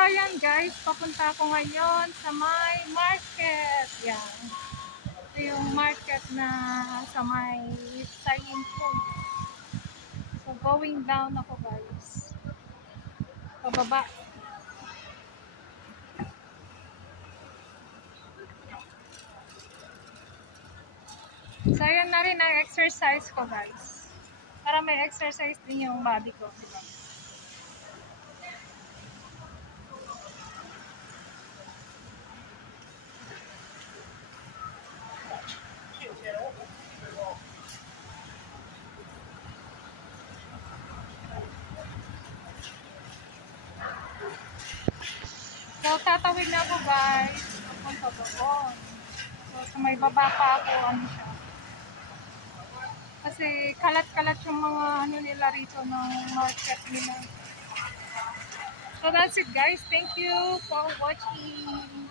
So, yan guys, papunta ako ngayon sa may market. Yan. Ito yung market na sa may Sayingpong. So, going down ako guys. Pababa. So, yan na rin ang exercise ko guys. Para may exercise din yung body ko. Diba? So, tatawid na ako guys. Papunta doon. So, sa may baba pa ako, ano siya. Kasi kalat-kalat yung mga ano nila rito ng market nila. So, that's it guys. Thank you for watching.